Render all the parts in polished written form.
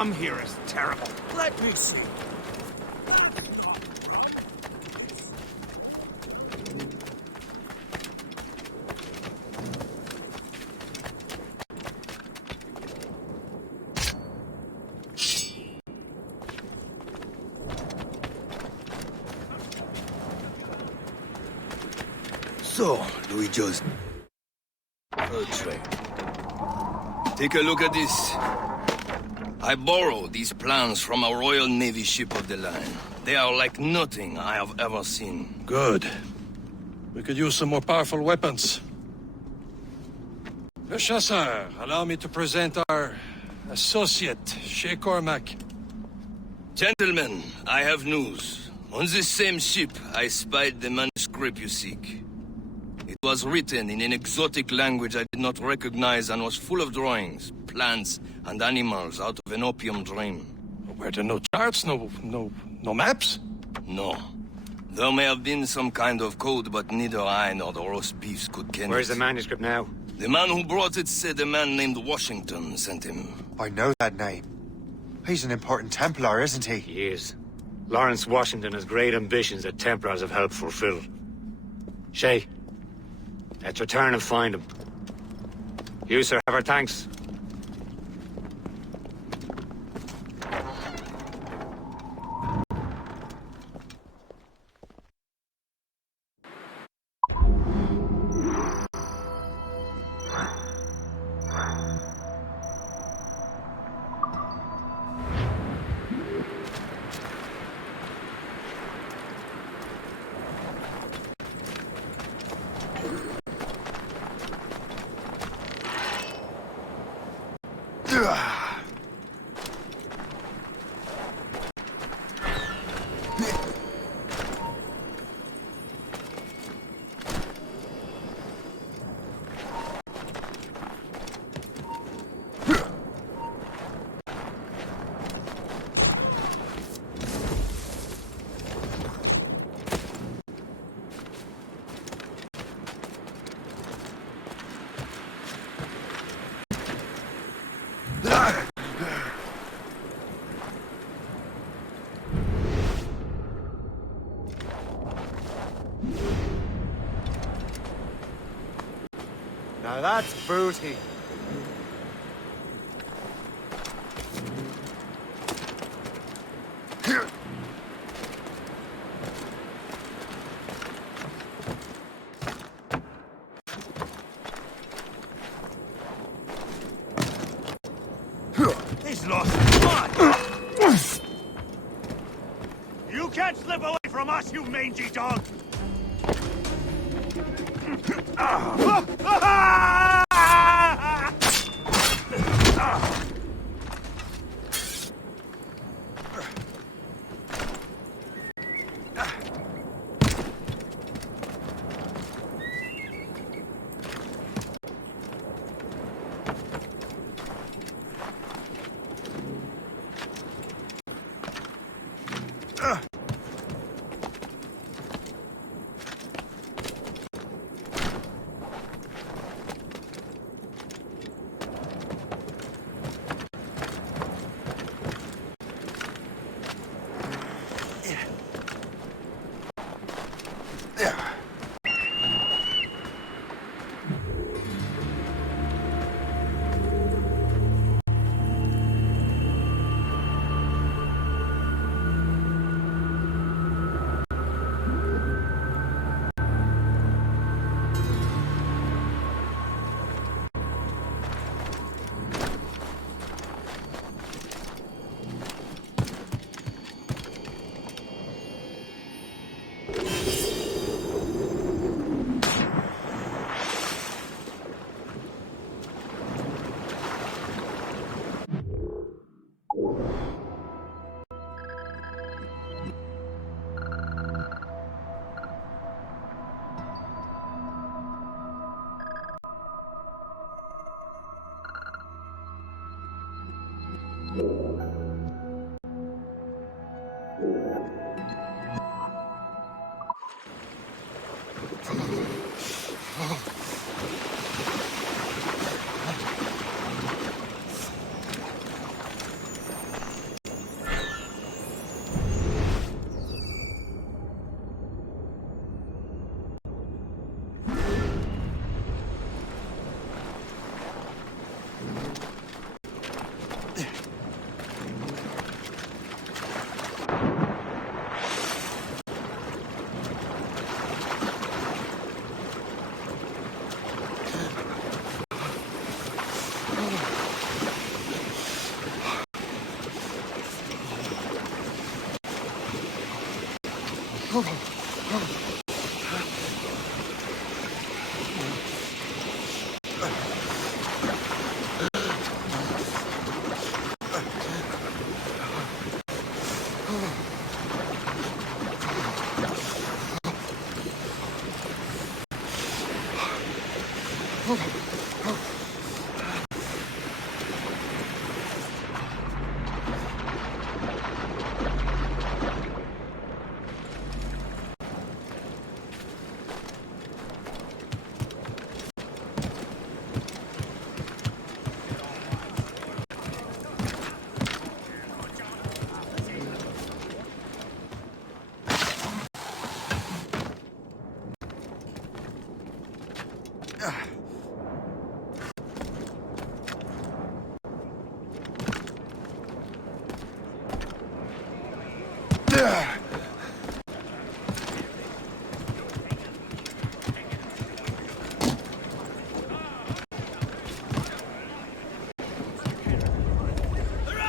from here is terrible. Let me see. So, Louis just... Take a look at this. I borrowed these plans from a Royal Navy ship of the line. They are like nothing I have ever seen. Good. We could use some more powerful weapons. Le Chasseur, allow me to present our associate, Shay Cormac. Gentlemen, I have news. On this same ship, I spied the manuscript you seek. It was written in an exotic language I did not recognize and was full of drawings, plants, and animals out of an opium dream. Were there no charts, no maps? No. There may have been some kind of code, but neither I nor the roast beefs could ken Where's it. the manuscript now? The man who brought it said a man named Washington sent him. I know that name. He's an important Templar, isn't he? He is. Lawrence Washington has great ambitions that Templars have helped fulfill. Shay, let's return and find him. You, sir, have our thanks. Now that's booty. He's lost. Come on! You can't slip away from us, you mangy dog!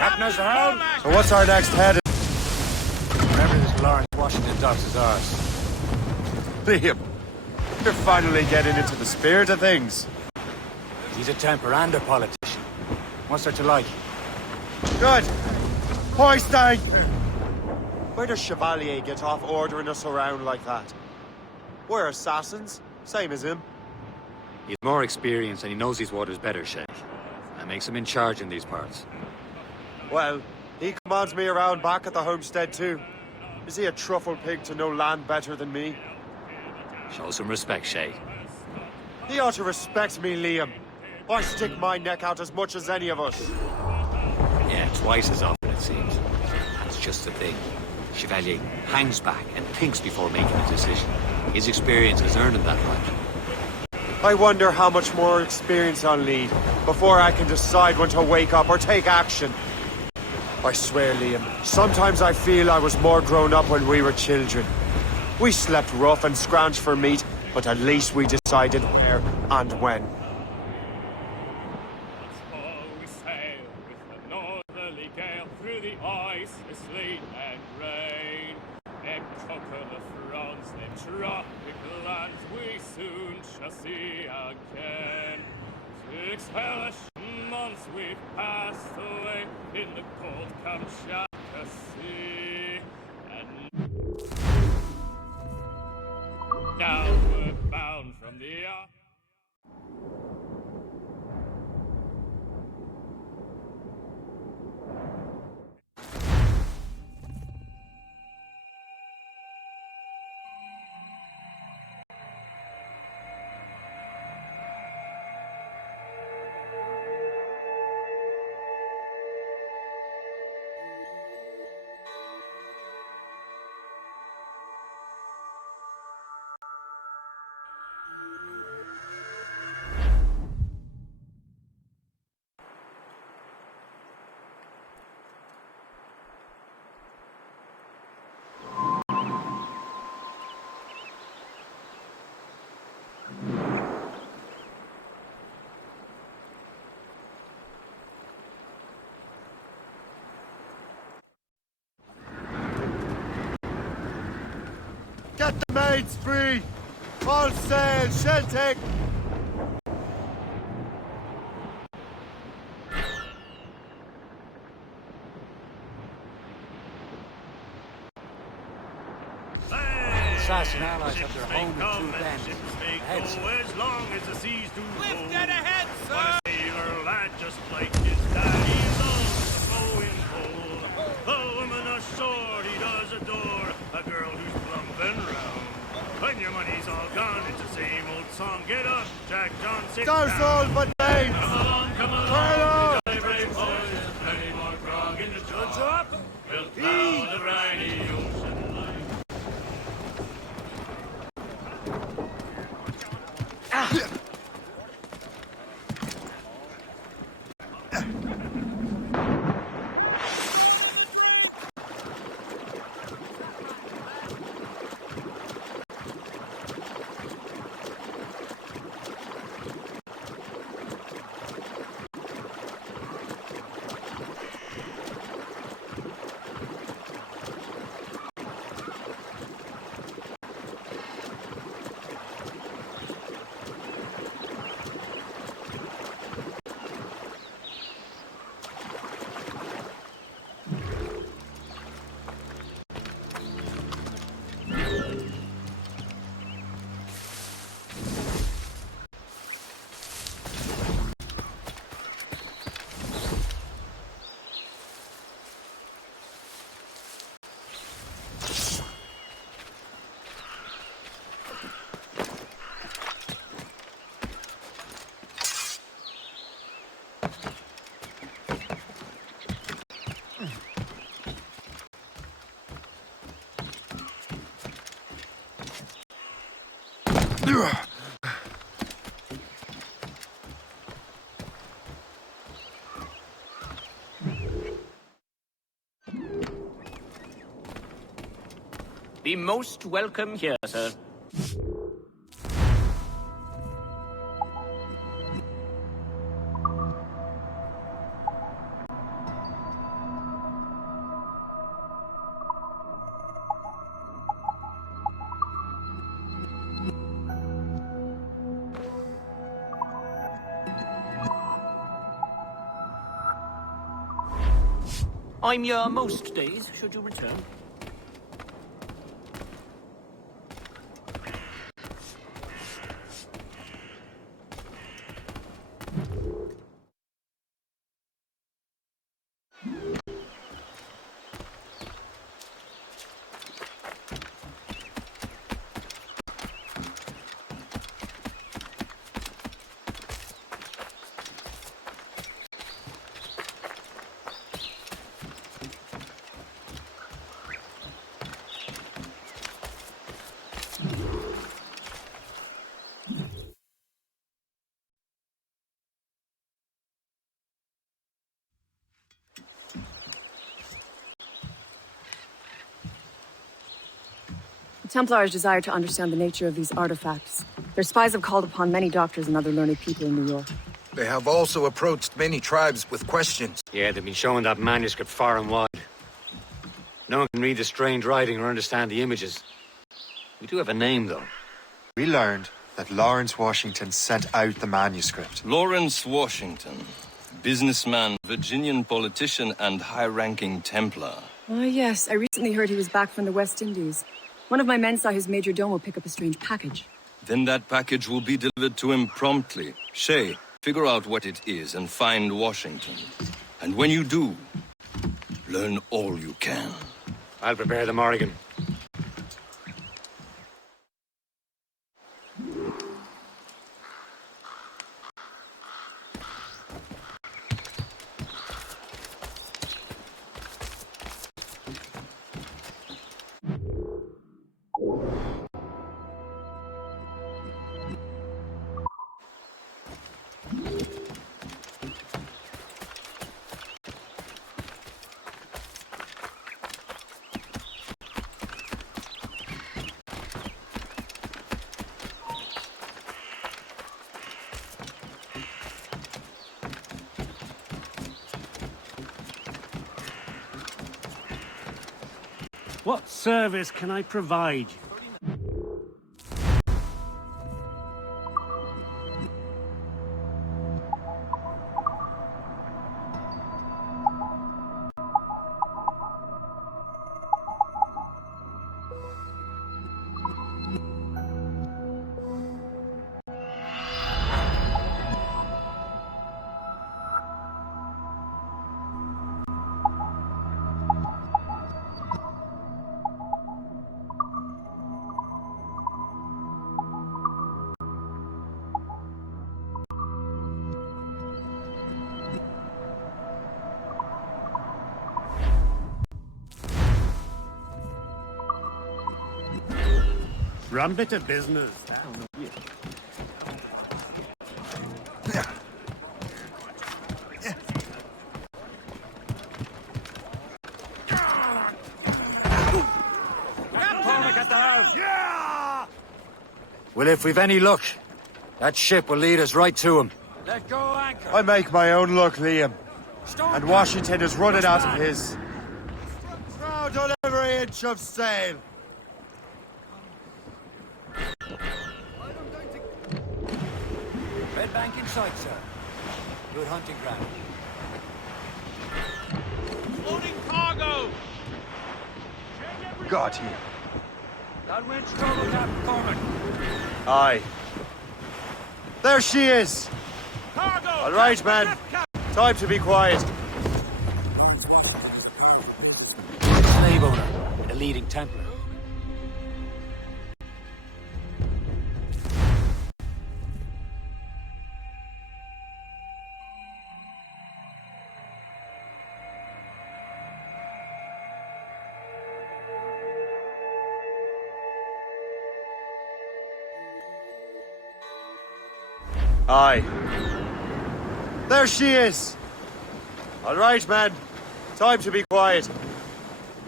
Captain Howard? So what's our next head? Remember this Lawrence Washington docks is ours. Liam, you're finally getting into the spirit of things. He's a temper and a politician. What's there to like? Good. Hoisting! Where does Chevalier get off ordering us around like that? We're assassins, same as him. He's more experienced and he knows these waters better, Shay. That makes him in charge in these parts. Well, he commands me around back at the homestead too. Is he a truffle pig to know land better than me? Show some respect, Shay. He ought to respect me, Liam. I stick my neck out as much as any of us. Yeah, twice as often it seems. That's just the thing. Chevalier hangs back and thinks before making a decision. His experience has earned him that right. I wonder how much more experience I'll need before I can decide when to wake up or take action. I swear, Liam, sometimes I feel I was more grown up when we were children. We slept rough and scrounged for meat, but at least we decided where and when. We sail with the northerly gale through the ice, the sleet and rain. And conquer the fronts, them tropical lands we soon shall see again. 6 hellish months we've passed away in the cold Kamchatka Sea. And now we're bound from the Get the mates free! All sail, shell take! Assassin allies have their home in 2 bends. Ahead, sir. as long as the seas do roll. Lift it ahead, sir! A sailor lad just like his daddy's on the flowing pole. A woman ashore he does adore, a girl who's plump and round. When your money's all gone, it's the same old song. Get up, Jack John, sit down. Douse all but mates! Come along, Hello! jolly brave boys. There's plenty more grog in the jug. We'll plow the briny ocean line. Be most welcome here, sir. I'm here most days, should you return. Templars desire to understand the nature of these artifacts. Their spies have called upon many doctors and other learned people in New York. They have also approached many tribes with questions. Yeah, they've been showing that manuscript far and wide. No one can read the strange writing or understand the images. We do have a name, though. We learned that Lawrence Washington sent out the manuscript. Lawrence Washington, businessman, Virginian politician, and high-ranking Templar. Oh, yes. I recently heard he was back from the West Indies. One of my men saw his major domo pick up a strange package. Then that package will be delivered to him promptly. Shay, figure out what it is and find Washington. And when you do, learn all you can. I'll prepare the Morrigan. What service can I provide you? Run bit of business. Well, if we've any luck, that ship will lead us right to him. Let go anchor. I make my own luck, Liam. And Washington is running out of his. Shroud on every inch of sail. Red bank in sight, sir. Good hunting ground. Loading cargo! Got you. That winch trouble, Captain Cormac. Aye. There she is. Cargo! All right, man. Time to be quiet. Slave owner, a leading Templar. Aye. There she is! All right, man. Time to be quiet.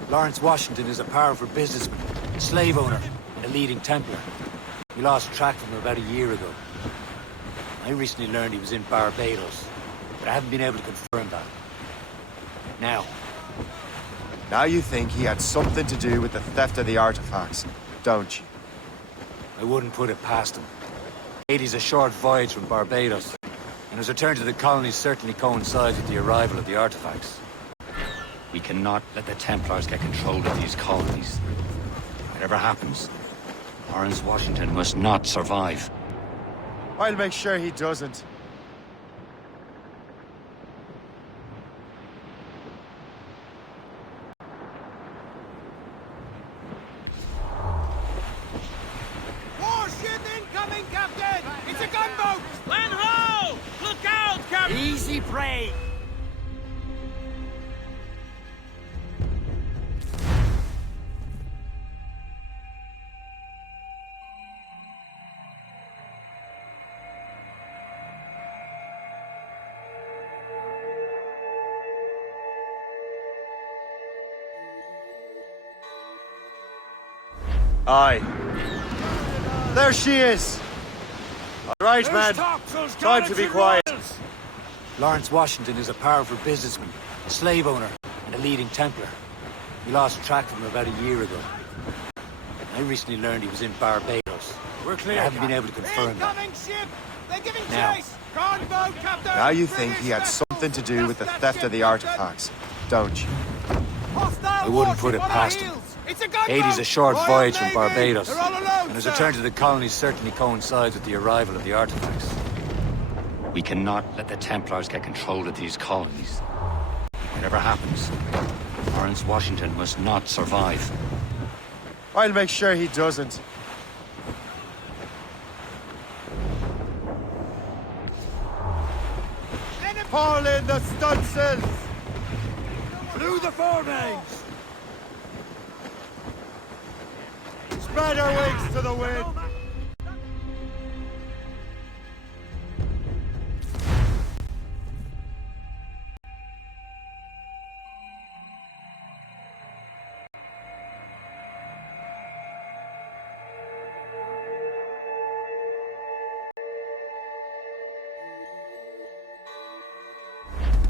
Lawrence Washington is a powerful businessman, a slave owner, and a leading Templar. We lost track of him about a year ago. I recently learned he was in Barbados, but I haven't been able to confirm that. Now you think he had something to do with the theft of the artifacts, don't you? I wouldn't put it past him. 80's a short voyage from Barbados, and his return to the colonies certainly coincides with the arrival of the artifacts. We cannot let the Templars get control of these colonies. Whatever happens, Lawrence Washington must not survive. I'll make sure he doesn't. Warship incoming, Captain! It's a gunboat! Land ho! Look out, Captain! Easy prey. Aye. There she is! All right, man. Time to be quiet. Lawrence Washington is a powerful businessman, a slave owner, and a leading Templar. We lost track of him about a year ago. I recently learned he was in Barbados. We're clear. I haven't been able to confirm that. Incoming ship! They're giving Now. chase! Gunboat, Captain! Now you think he had something to do with the theft of the artifacts, don't you? Hostile I wouldn't put it warship on our past him. heels. It's a gunboat! 80's a short Royal voyage from Navy. Barbados, They're all alone, and his sir. return to the colonies certainly coincides with the arrival of the artifacts. We cannot let the Templars get control of these colonies. Whatever happens, Lawrence Washington must not survive. I'll make sure he doesn't. Haul in the stunsails! Through the foremains! Spread our wings to the wind!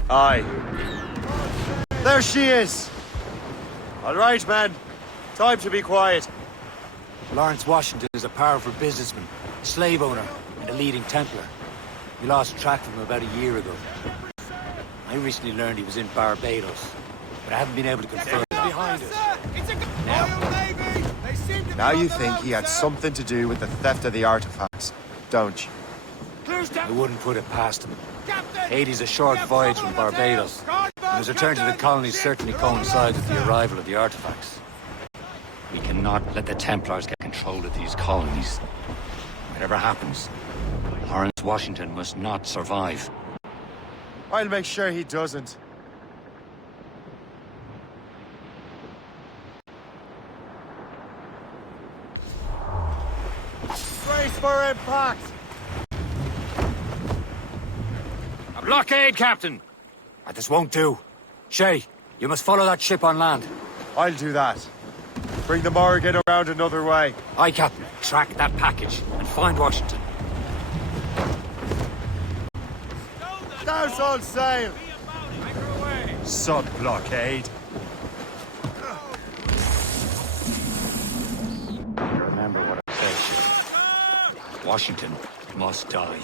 Aye. There she is! All right, man. Time to be quiet. Lawrence Washington is a powerful businessman, a slave owner, and a leading Templar. We lost track of him about a year ago. I recently learned he was in Barbados, but I haven't been able to confirm that. Behind us. It's a Now. Royal Navy! They seem to be Now on you the think road, he had sir. something to do with the theft of the artifacts, don't you? I wouldn't put it past him. Captain! 80's a short We have voyage trouble from on the tails. Barbados, Gunboat, and his return to the Captain! colonies Ship, certainly they're all coincides with alone, the sir. arrival of the artifacts. We cannot let the Templars get control of these colonies. Whatever happens, Lawrence Washington must not survive. I'll make sure he doesn't. Brace for impact! A blockade, Captain! This won't do. Shay, you must follow that ship on land. I'll do that. Bring the Morrigan around another way. Aye, Captain. Track that package and find Washington. Douse all sail! Sub-blockade. Remember what I said, Shay. Washington must die.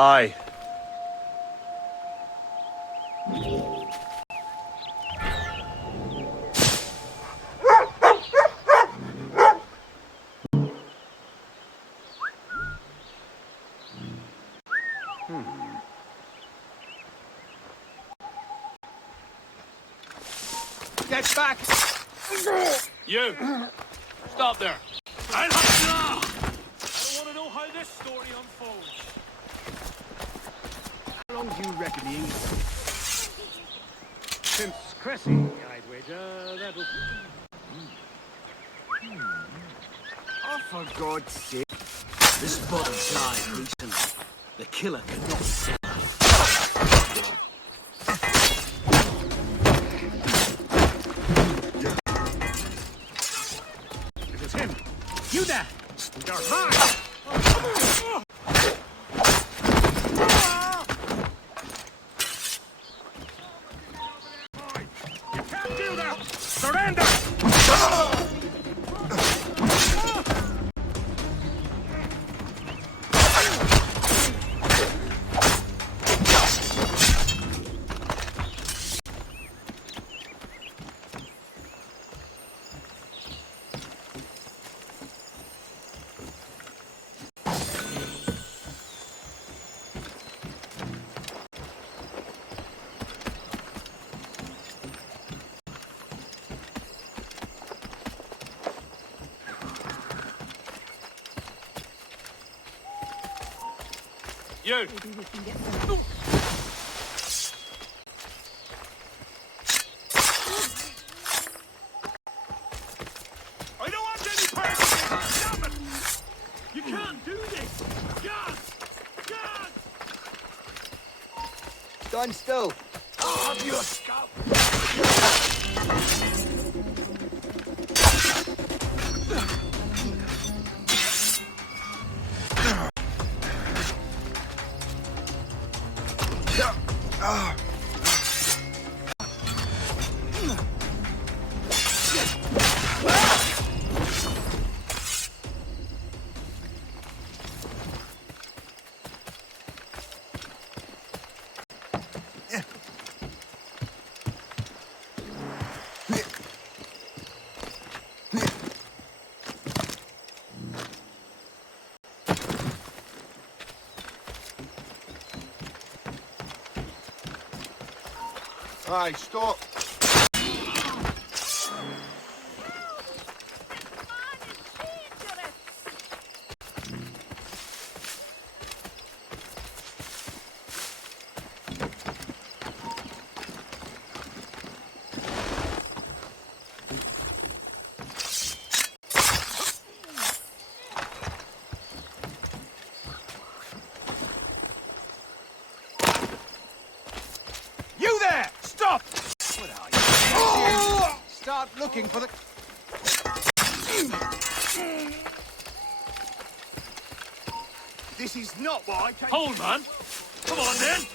Aye. Get back! You! Stop there! I don't want to know how this story unfolds. How long do you reckon the English? Since Cressy, I'd wager that'll... Oh, for God's sake. This body died recently. The killer could not sell her. It was him! You there! You're mine! You can't do that! Surrender! You! I don't want any part of this! Stop it! You can't do this! God! God! Stand still. I'll have you a scalp! Aye, stop. You there! Stop! What are you? Start looking for the... This is not what I came... Hold, man! Come on, then!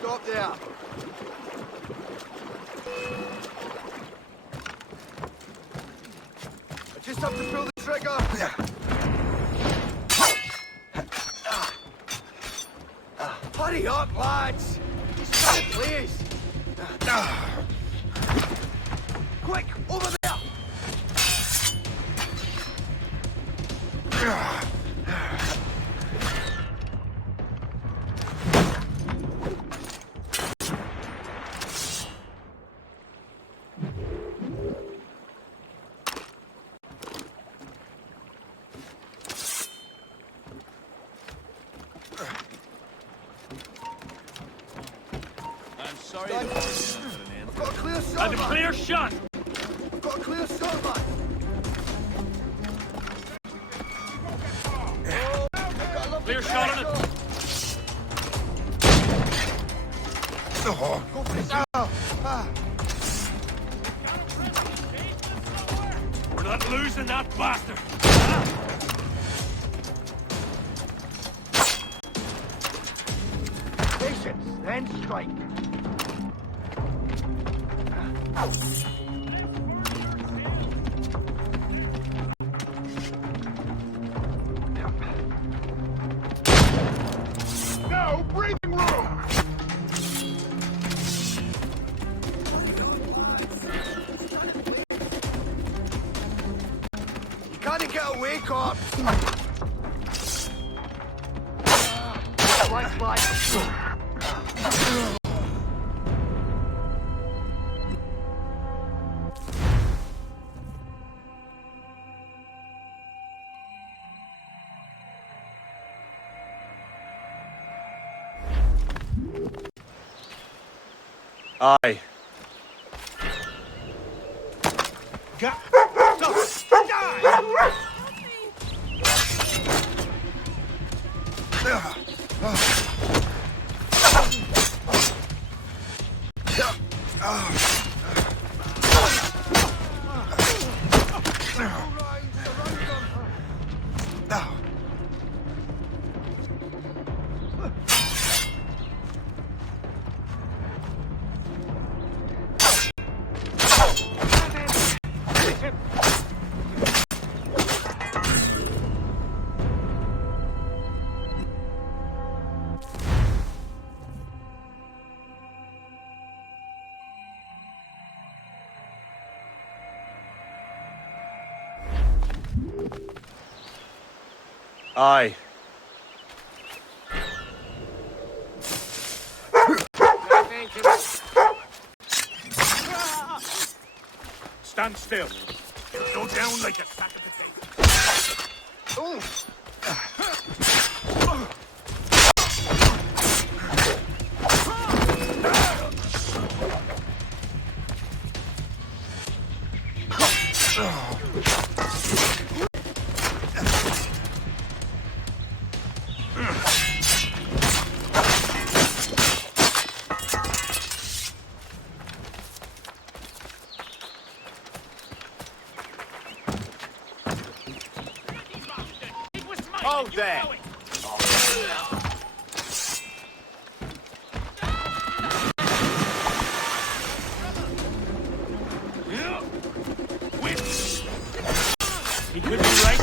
Stop there. I just have to pull the trigger. Hurry up, lads. He's trying to please. Quick, over there. Sorry. I've got a clear shot. And a clear shot. I've got a clear shot, man. Oh, I've got a lovely Clear shot on it. Go for it. We're not losing that bastard. Patience, then strike. No breathing room. You can't get away, cop. Lifeline. Aye. Aye. Stand still. Go down like a sack of potatoes. Hold there. He could be right.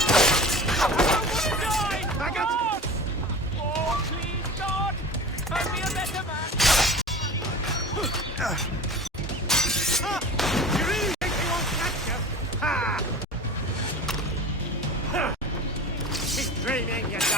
dreaming, you dumb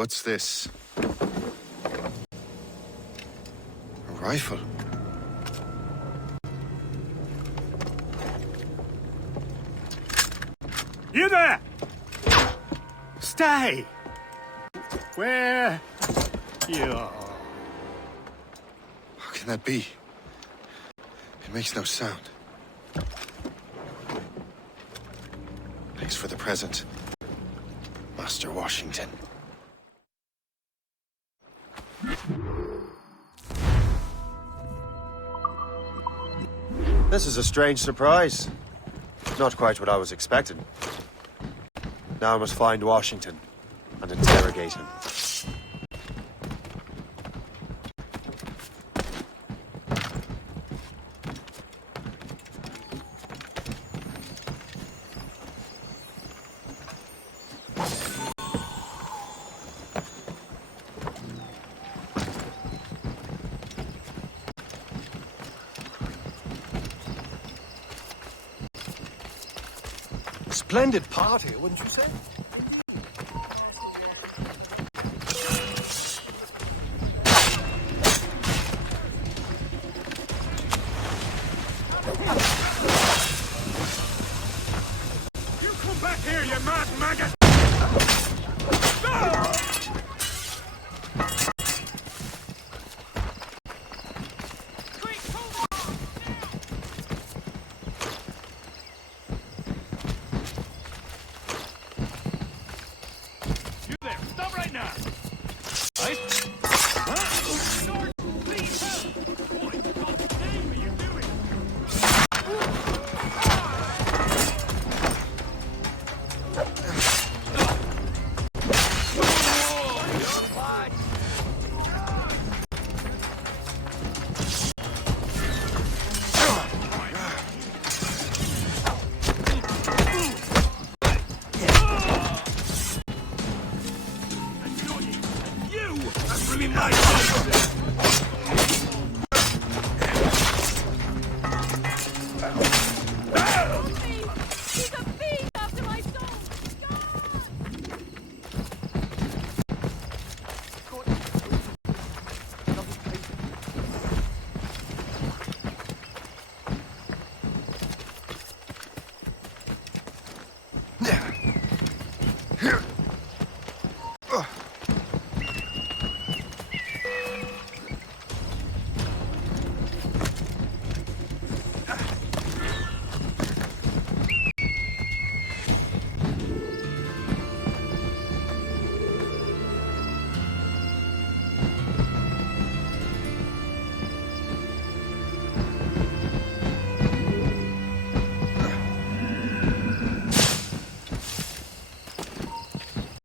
What's this? A rifle. You there! Stay! Where you are? How can that be? It makes no sound. Thanks for the present, Master Washington. This is a strange surprise. Not quite what I was expecting. Now I must find Washington and interrogate him. Splendid party, wouldn't you say? You come back here, you mad maggot!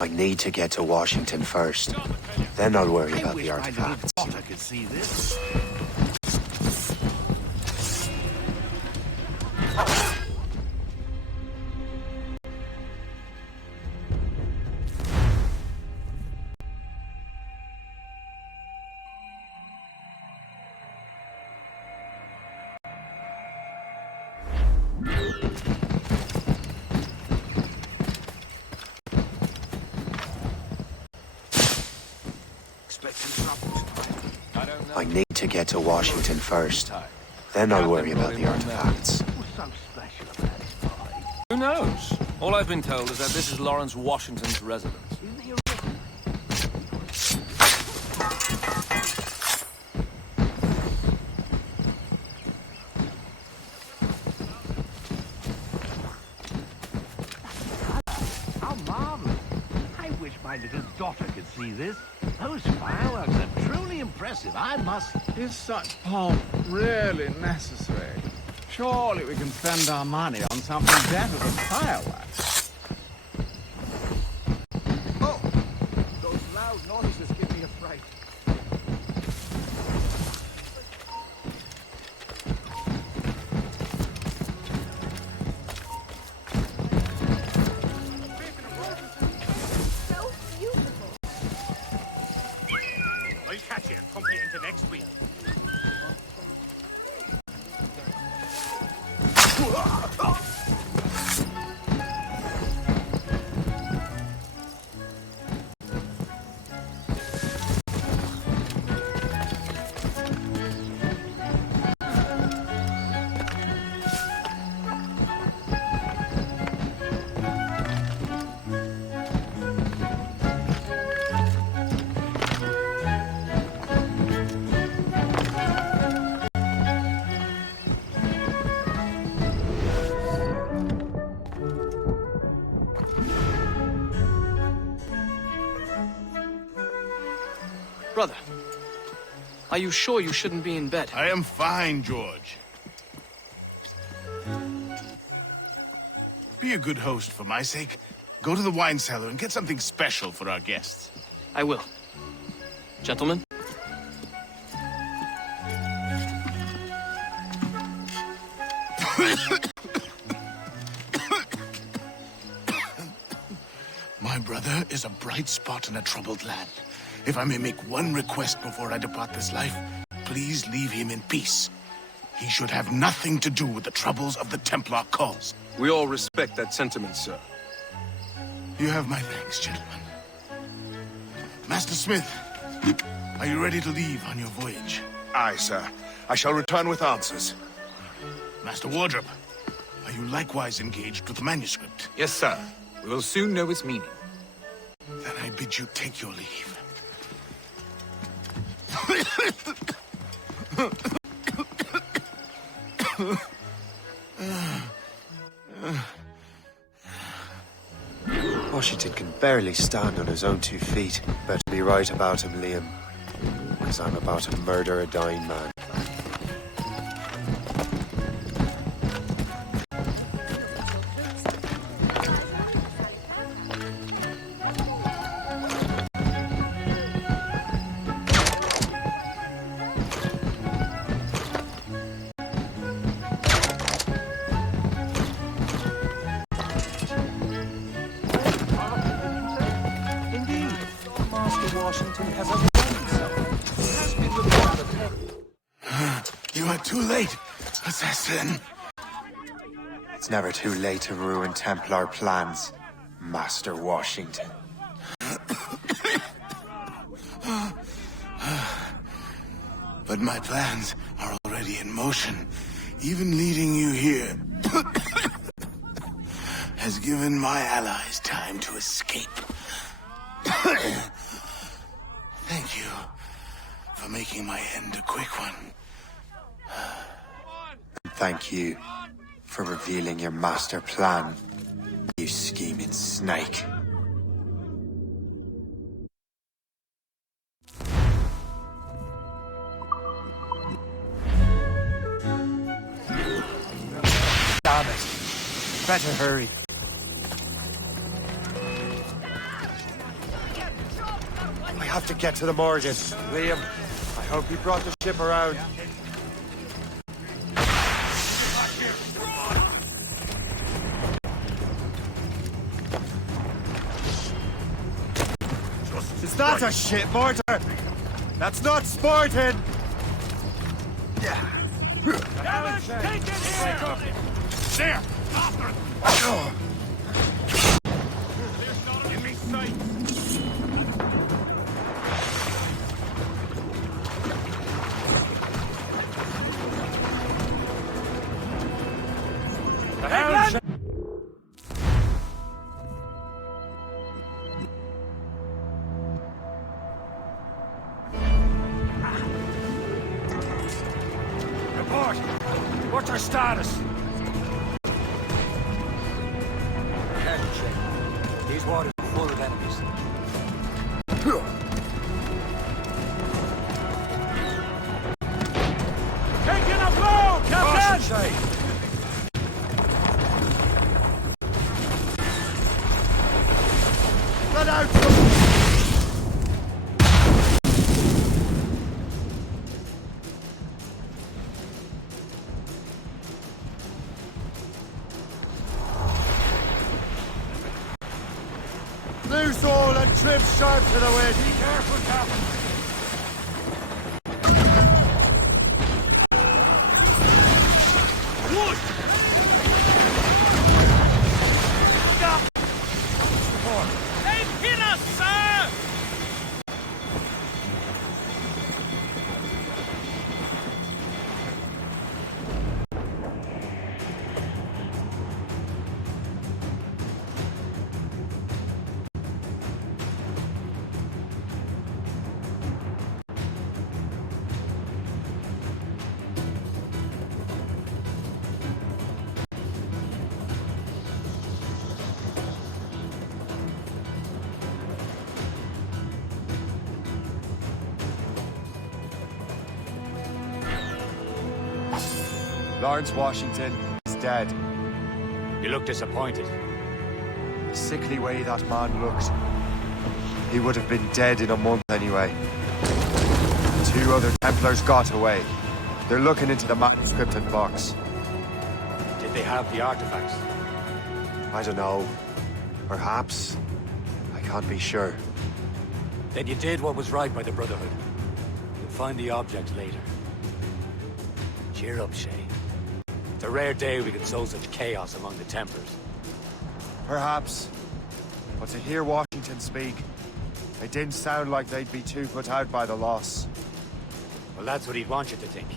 I need to get to Washington first. Then I'll worry about the artifacts. I could see this. I need to get to Washington first. Then I'll worry about the artifacts. Who knows? All I've been told is that this is Lawrence Washington's residence. How marvelous. I wish my little daughter could see this. Those fireworks are truly impressive, I must... Is such pomp really necessary? Surely we can spend our money on something better than fireworks. Oh! Those loud noises give me a fright. So beautiful. I'll catch you and pump you into next week. Brother, are you sure you shouldn't be in bed? I am fine, George. Be a good host for my sake. Go to the wine cellar and get something special for our guests. I will. Gentlemen? My brother is a bright spot in a troubled land. If I may make one request before I depart this life, please leave him in peace. He should have nothing to do with the troubles of the Templar cause. We all respect that sentiment, sir. You have my thanks, gentlemen. Master Smith, are you ready to leave on your voyage? Aye, sir. I shall return with answers. Master Wardrop, are you likewise engaged with the manuscript? Yes, sir. We will soon know its meaning. Then I bid you take your leave. Washington can barely stand on his own 2 feet. Better be right about him, Liam. Because I'm about to murder a dying man. You are too late, assassin. It's never too late to ruin Templar plans, Master Washington. But my plans are already in motion. Even leading you here has given my allies time to escape. Thank you for making my end a quick one. And thank you for revealing your master plan, you scheming snake. Damn it. Better hurry. I have to get to the Morgan. Liam, I hope you brought the ship around. It's not a ship mortar! That's not sporting! Damage taken here! There! After it! Give me sight! your status? Careful, Shay. These waters are full of enemies. Taking a blow, Captain! Shay. Let out! Loose all and trim sharp to the wind. Be careful, Captain. Wood! Stop! They've hit us, sir! Lawrence Washington is dead. You look disappointed. The sickly way that man looked. He would have been dead in a month anyway. 2 other Templars got away. They're looking into the manuscript and box. Did they have the artifacts? I don't know. Perhaps. I can't be sure. Then you did what was right by the Brotherhood. You'll find the object later. Cheer up, Shay. It's a rare day we can sow such chaos among the Templars. Perhaps. But to hear Washington speak, it didn't sound like they'd be too put out by the loss. Well, that's what he'd want you to think.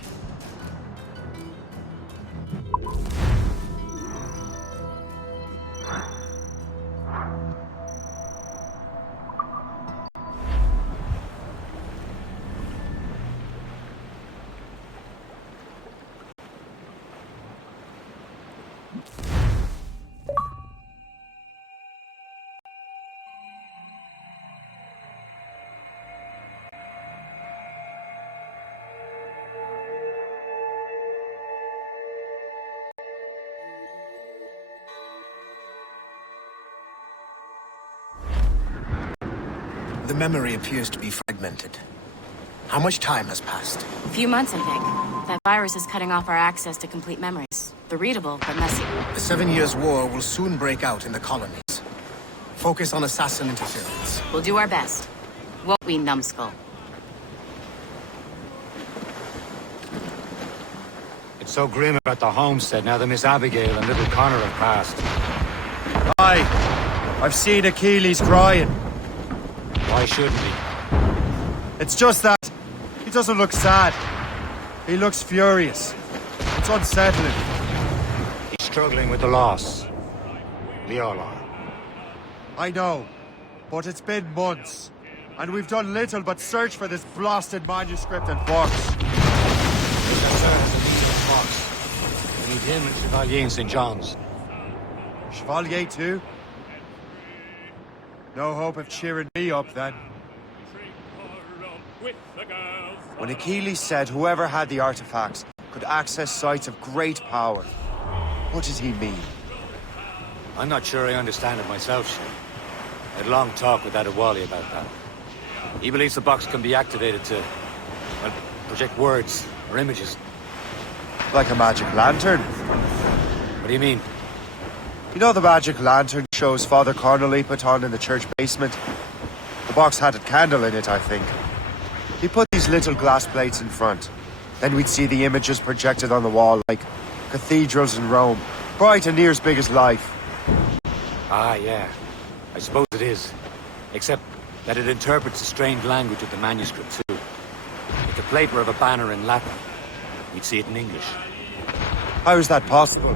The memory appears to be fragmented. How much time has passed? A few months, I think. That virus is cutting off our access to complete memories. They're readable, but messy. The 7 Years' War will soon break out in the colonies. Focus on assassin interference. We'll do our best. Won't we, numbskull? It's so grim about the homestead now that Miss Abigail and little Connor have passed. Aye. I've seen Achilles crying. Why shouldn't he? It's just that he doesn't look sad. He looks furious. It's unsettling. He's struggling with the loss. We all are. I know, but it's been months, and we've done little but search for this blasted manuscript and box. We need him and Chevalier in St. John's. Chevalier too? No hope of cheering me up then. When Achilles said whoever had the artifacts could access sites of great power, what did he mean? I'm not sure I understand it myself, Shay. I had a long talk with Adewale about that. He believes the box can be activated to, well, project words or images. Like a magic lantern? What do you mean? You know the magic lantern shows Father Connolly put on in the church basement? The box had a candle in it, I think. He put these little glass plates in front. Then we'd see the images projected on the wall like cathedrals in Rome. Bright and near as big as life. Ah, yeah. I suppose it is. Except that it interprets the strange language of the manuscript, too. If the plate were of a banner in Latin, we'd see it in English. How is that possible?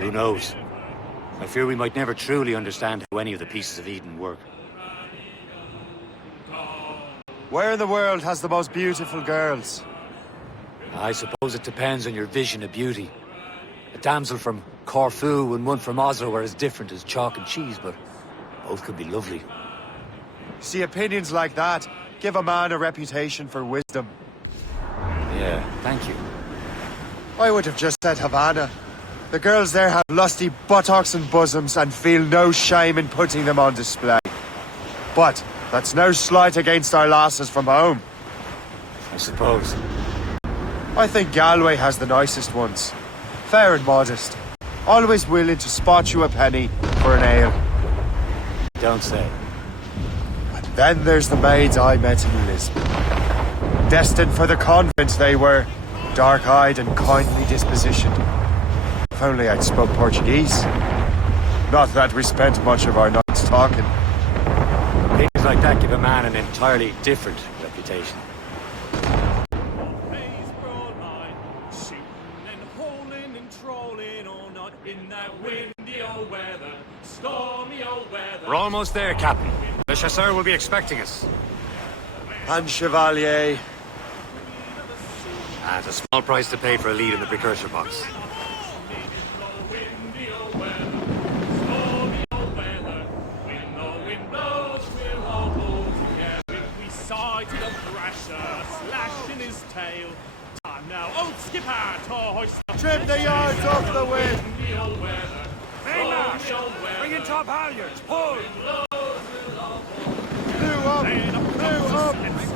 Who knows? I fear we might never truly understand how any of the pieces of Eden work. Where in the world has the most beautiful girls? I suppose it depends on your vision of beauty. A damsel from Corfu and one from Oslo are as different as chalk and cheese, but both could be lovely. See, opinions like that give a man a reputation for wisdom. Yeah, thank you. I would have just said Havana. The girls there have lusty buttocks and bosoms and feel no shame in putting them on display. But that's no slight against our lasses from home. I suppose. I think Galway has the nicest ones. Fair and modest. Always willing to spot you a penny for an ale. Don't say. And then there's the maids I met in Lisbon. Destined for the convent they were. Dark-eyed and kindly dispositioned. If only I'd spoke Portuguese. Not that we spent much of our nights talking. Things like that give a man an entirely different reputation. We're almost there, Captain. The chasseur will be expecting us. And Chevalier. At a small price to pay for a lead in the precursor box. Trim the yards off the wind! Bring in top halyards! Pull! Blew up! Blew up!